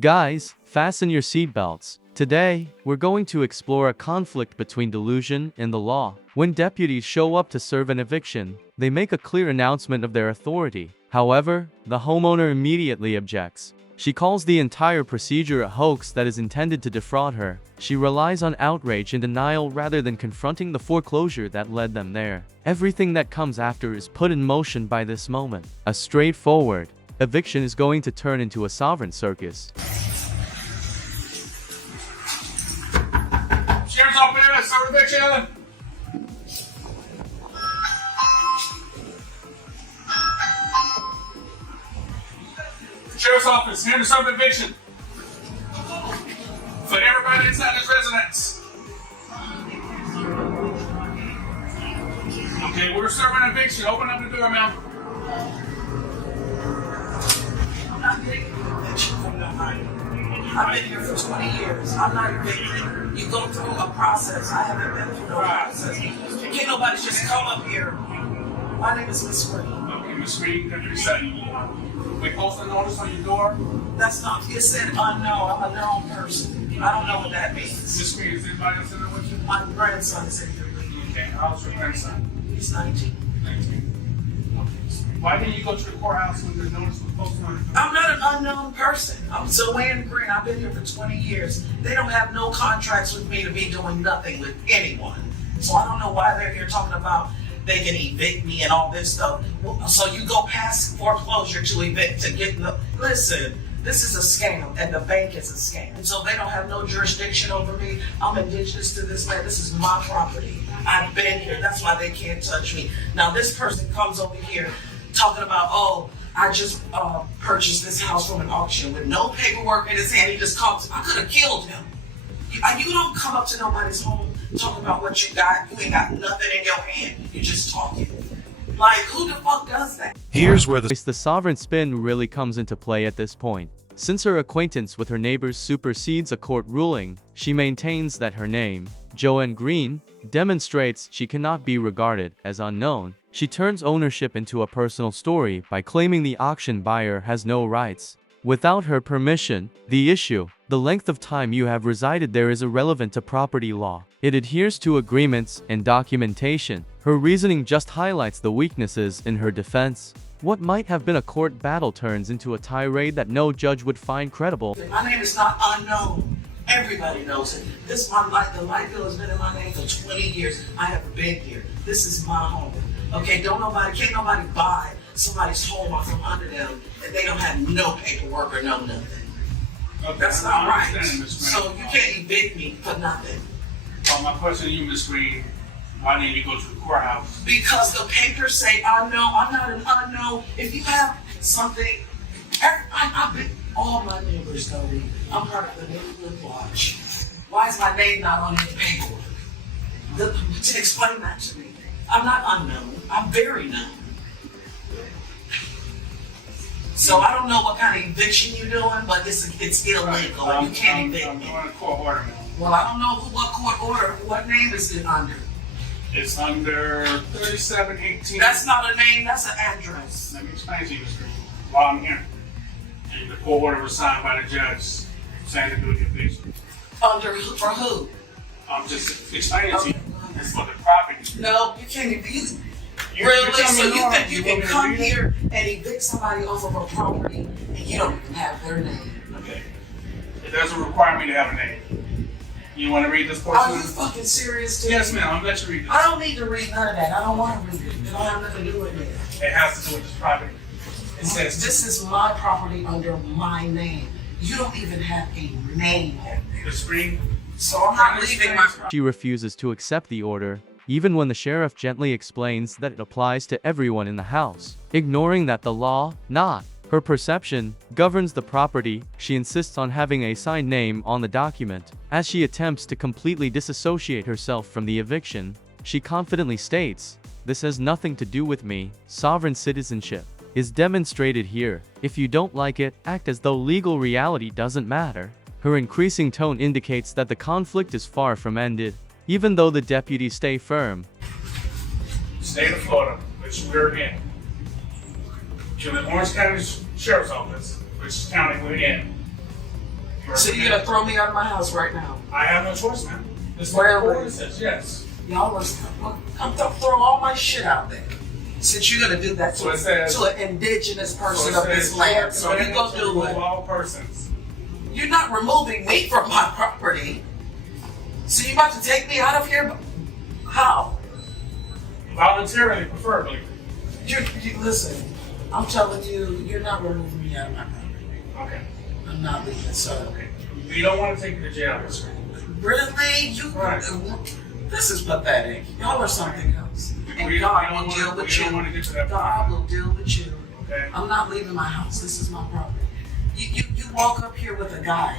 Guys, fasten your seatbelts. Today, we're going to explore a conflict between delusion and the law. When deputies show up to serve an eviction, they make a clear announcement of their authority. However, the homeowner immediately objects. She calls the entire procedure a hoax that is intended to defraud her. She relies on outrage and denial rather than confronting the foreclosure that led them there. Everything that comes after is put in motion by this moment. A straightforward eviction is going to turn into a sovereign circus. Sheriff's office, serve eviction. Sheriff's office, here to serve eviction. For everybody inside this residence. Okay, we're serving eviction. Open up the door, ma'am. I'm not getting an eviction from nobody. I've been here for 20 years. I'm not evicted. You go through a process. I haven't been through no process. Can't nobody just come up here. My name is Miss Green. Okay, Miss Green, deputy second. We post a notice on your door. That's not, you said unknown. I'm a known person. I don't know what that means. Miss Green, is anybody else in there with you? My grandson is in here with me. Okay, how's your grandson? He's 19. 19. Why didn't you go to the courthouse when the notice was posted on your door? I'm not an unknown person. I'm Joanne Green. I've been here for 20 years. They don't have no contracts with me to be doing nothing with anyone. So I don't know why they're here talking about they can evict me and all this stuff. So you go past foreclosure to evict, to get the, listen, this is a scam and the bank is a scam. And so they don't have no jurisdiction over me. I'm indigenous to this land. This is my property. I've been here. That's why they can't touch me. Now this person comes over here talking about, oh, I just purchased this house from an auction with no paperwork in his hand. He just comes, I could have killed him. You don't come up to nobody's home talking about what you got. You ain't got nothing in your hand. You're just talking. Like, who the fuck does that? Here's where the sovereign spin really comes into play at this point. Since her acquaintance with her neighbors supersedes a court ruling, she maintains that her name, Joanne Green, demonstrates she cannot be regarded as unknown. She turns ownership into a personal story by claiming the auction buyer has no rights. Without her permission, the issue, the length of time you have resided there, is irrelevant to property law. It adheres to agreements and documentation. Her reasoning just highlights the weaknesses in her defense. What might have been a court battle turns into a tirade that no judge would find credible. My name is not unknown. Everybody knows it. This my life. The light bill has been in my name for 20 years. I have been here. This is my home. Okay, can't nobody buy somebody's home off from under them and they don't have no paperwork or no nothing. Okay, That's not right. Ms. So you can't evict me for nothing. Well, my question to you, Miss Green, why didn't you go to the courthouse? Because the papers say unknown. I'm not an unknown. If you have something, I've been, all my neighbors know me. I'm part of the neighborhood watch. Why is my name not on any paperwork? To explain that to me. I'm not unknown. I'm very known. So I don't know what kind of eviction you're doing, but it's illegal. You can't evict I'm me. doing a court order, ma'am. Well, I don't know what court order, what name is it under? It's under 3718. That's not a name, that's an address. Let me explain to you, Miss Green. While I'm here, and the court order was signed by the judge saying to do the eviction. For who? I'm just explaining to you. It's for the property. No, you can't evict. You're Really? telling So me you no, think you you can want me to come read it? here and evict somebody off of a property and you don't even have their name? Okay. It doesn't require me to have a name. You want to read this Are portion? you fucking serious, dude? Yes, ma'am. I'm let you read this. I don't need to read none of that. I don't want to read it. It don't have nothing to do with me. It has to do with this property. It says This is my property under my name. You don't even have a name. the screen. So I'm not leaving my property. She refuses to accept the order, even when the sheriff gently explains that it applies to everyone in the house. Ignoring that the law, not her perception, governs the property, she insists on having a signed name on the document. As she attempts to completely disassociate herself from the eviction, she confidently states, "This has nothing to do with me." Sovereign citizenship is demonstrated here. If you don't like it, act as though legal reality doesn't matter. Her increasing tone indicates that the conflict is far from ended, even though the deputies stay firm. State of Florida, which we're in. To the Orange County Sheriff's Office, which county we're in. So you're gonna throw me out of my house right now? I have no choice, man. This is what the court says, yes. Y'all was come throw all my shit out there. Since you're gonna do that to, to an indigenous person of this land, so you gonna do it. All persons. You're not removing me from my property. So you about to take me out of here? How? Voluntarily, preferably. You listen. I'm telling you, you're not removing me out of my property. Okay. I'm not leaving. So. Okay. We don't want to take you to jail, Miss Green. Really? You? Right. This is pathetic. Y'all are something else. And God will deal with you. God will deal with you. Okay. I'm not leaving my house. This is my property. You walk up here with a guy.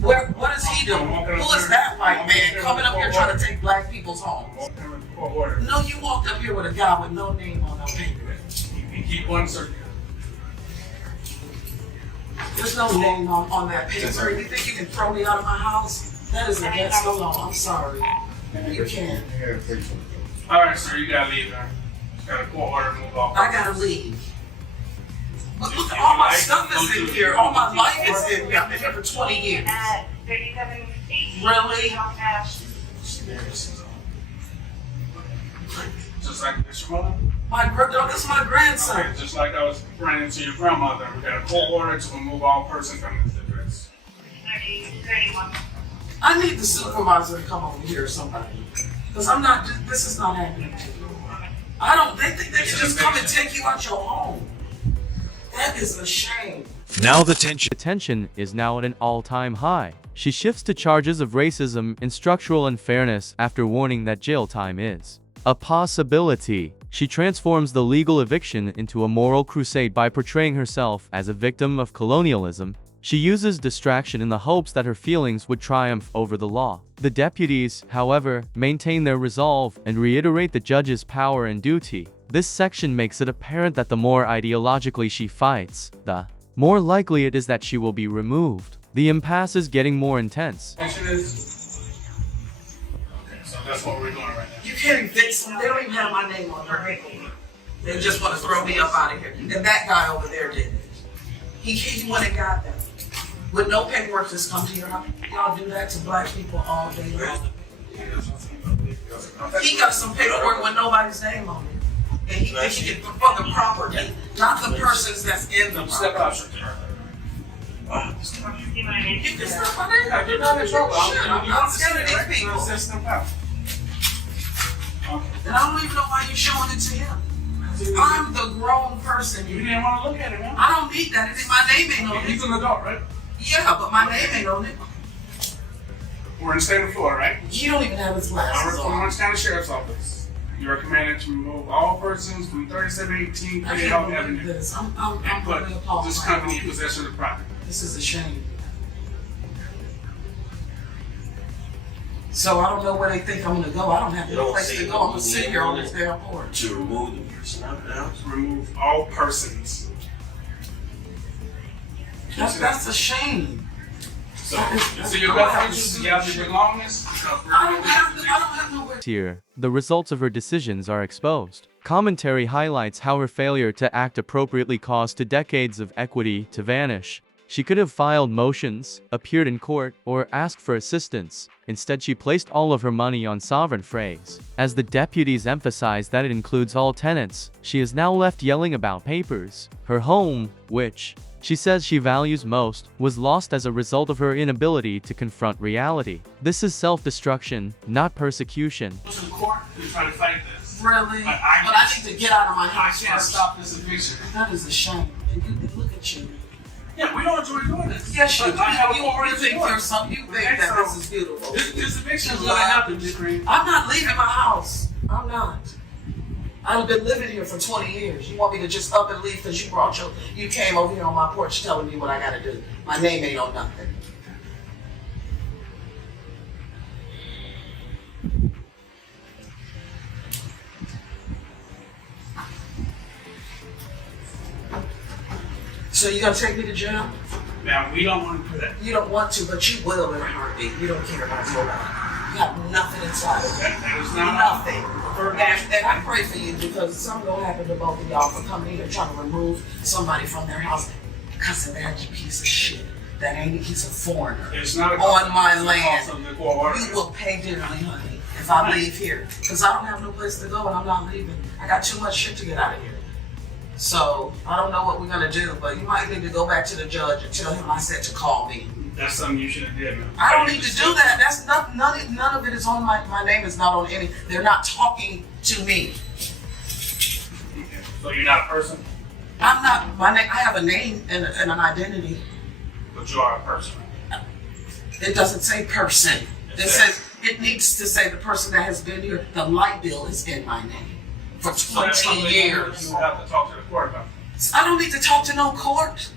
What is he doing? Who is that white man coming up here trying to take black people's homes? No, you walked up here with a guy with no name on no paper. You keep one circle. There's no name on that paper. You think you can throw me out of my house? That is against the law. I'm sorry. You can't. All right, sir, you gotta leave now. Got a court order to move off. I gotta leave. Look, all my stuff is in here. All my life is in here. I've been here for 20 years. Really? Just like this, your mother? This is my grandson. Okay, just like I was referring to your grandmother, we got a court order to remove all persons from this address. I need the supervisor to come over here or somebody. Because I'm not, this is not happening to you. They think they can just come and take you out your home. That is a shame. Now the tension. The tension is now at an all-time high. She shifts to charges of racism and structural unfairness after warning that jail time is a possibility. She transforms the legal eviction into a moral crusade by portraying herself as a victim of colonialism. She uses distraction in the hopes that her feelings would triumph over the law. The deputies, however, maintain their resolve and reiterate the judge's power and duty. This section makes it apparent that the more ideologically she fights, the more likely it is that she will be removed. The impasse is getting more intense. Okay, so that's what we're doing right now. You can't evict them. They don't even have my name on their paperwork. They just want to throw me up out of here. And that guy over there did it. He went and got them. With no paperwork, just come to your house. Y'all do that to black people all day long. He got some paperwork with nobody's name on it. And he thinks he can for the property, not the persons that's in the property. You can step on it. You're not in trouble. I'm scared of these people. And I don't even know why you're showing it to him. I'm the grown person. You didn't want to look at it, man. I don't need that. My name ain't on it. He's an adult, right? Yeah, but my name ain't on it. We're in the state of Florida, right? He don't even have his glasses I'm on. Orange County Sheriff's Office. You are commanded to remove all persons from 3718 I Clear can't Avenue believe this. I'm and put really appalled. this company in possession of the property. This is a shame. So I don't know where they think I'm gonna go. I don't have no place to go. I'm gonna sit here on this damn porch. To remove the person out of the house? Remove all persons. That's a shame. So your best interest is to gather your belongings? I don't have nowhere. Here, the results of her decisions are exposed. Commentary highlights how her failure to act appropriately caused decades of equity to vanish. She could have filed motions, appeared in court, or asked for assistance. Instead, she placed all of her money on sovereign phrase. As the deputies emphasize that it includes all tenants, she is now left yelling about papers. Her home, which she says she values most, was lost as a result of her inability to confront reality. This is self-destruction, not persecution. Go to the court and try to fight this. Really? But I need to get out of my house. I can't stop this eviction. That is a shame. And you look at you. Yeah, we don't enjoy doing this. Yes, you do. But I have a court order You to think do it. there's something. You think that this is beautiful. This eviction is going to happen, Ms. Green. I'm not leaving my house. I'm not. I've been living here for 20 years. You want me to just up and leave because you came over here on my porch telling me what I gotta do. My name ain't on nothing. So you gonna take me to jail? Now, we don't want to do that. You don't want to, but you will in a heartbeat. You don't care about nobody. You have nothing inside of you. That is not Nothing. And I pray for you because something gonna happen to both of y'all for coming here trying to remove somebody from their house because of that piece of shit. That ain't, he's a foreigner. It's not a on my it's a land. cost of the court order. You will pay dearly, honey, if I leave here. Because I don't have no place to go and I'm not leaving. I got too much shit to get out of here. So I don't know what we're gonna do, but you might need to go back to the judge and tell him I said to call me. That's something you should have did, man. I don't need to do that. That's not, none of it is on my name is not on any, they're not talking to me. So you're not a person, I'm not, my name, I have a name and an identity. but you are a person. It doesn't say person. It says, it needs to say the person that has been here, the light bill is in my name for So that's 20 something years. you have to talk to the court about. I don't need to talk to no court.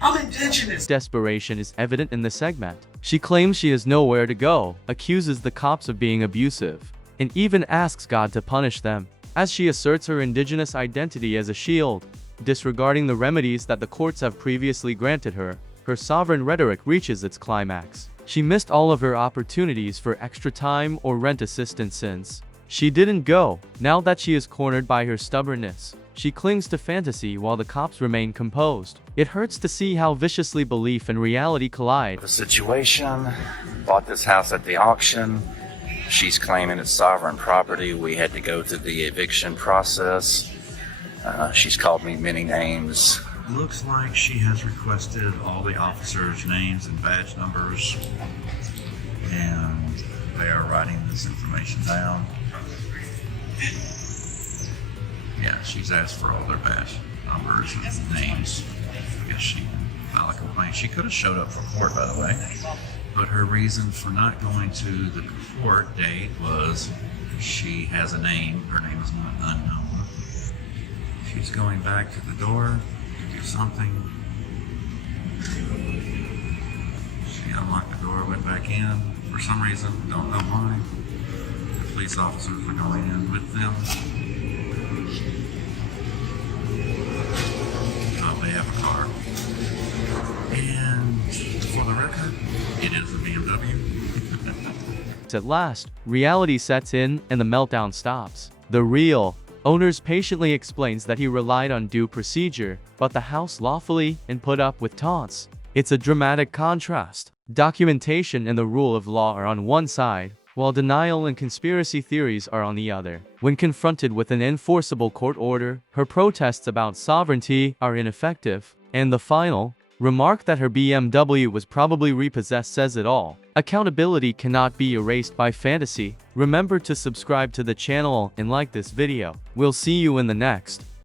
I'm indigenous. Desperation is evident in the segment. She claims she has nowhere to go, accuses the cops of being abusive, and even asks God to punish them, as she asserts her indigenous identity as a shield. Disregarding the remedies that the courts have previously granted her, her sovereign rhetoric reaches its climax. She missed all of her opportunities for extra time or rent assistance since she didn't go. Now that she is cornered by her stubbornness, she clings to fantasy while the cops remain composed. It hurts to see how viciously belief and reality collide. The situation, bought this house at the auction. She's claiming it's sovereign property. We had to go through the eviction process. She's called me many names. Looks like she has requested all the officers' names and badge numbers, and they are writing this information down. Yeah, she's asked for all their badge numbers and names. I guess she filed a complaint. She could have showed up for court, by the way, but her reason for not going to the court date was she has a name. Her name is unknown. She's going back to the door to do something. She unlocked the door, went back in. For some reason, don't know why. The police officers are going in with them. They have a car. And for the record, it is a BMW. At last, reality sets in and the meltdown stops. The real owners patiently explains that he relied on due procedure, bought the house lawfully, and put up with taunts. It's a dramatic contrast. Documentation and the rule of law are on one side, while denial and conspiracy theories are on the other. When confronted with an enforceable court order, her protests about sovereignty are ineffective, and the final remark that her BMW was probably repossessed says it all. Accountability cannot be erased by fantasy. Remember to subscribe to the channel and like this video. We'll see you in the next.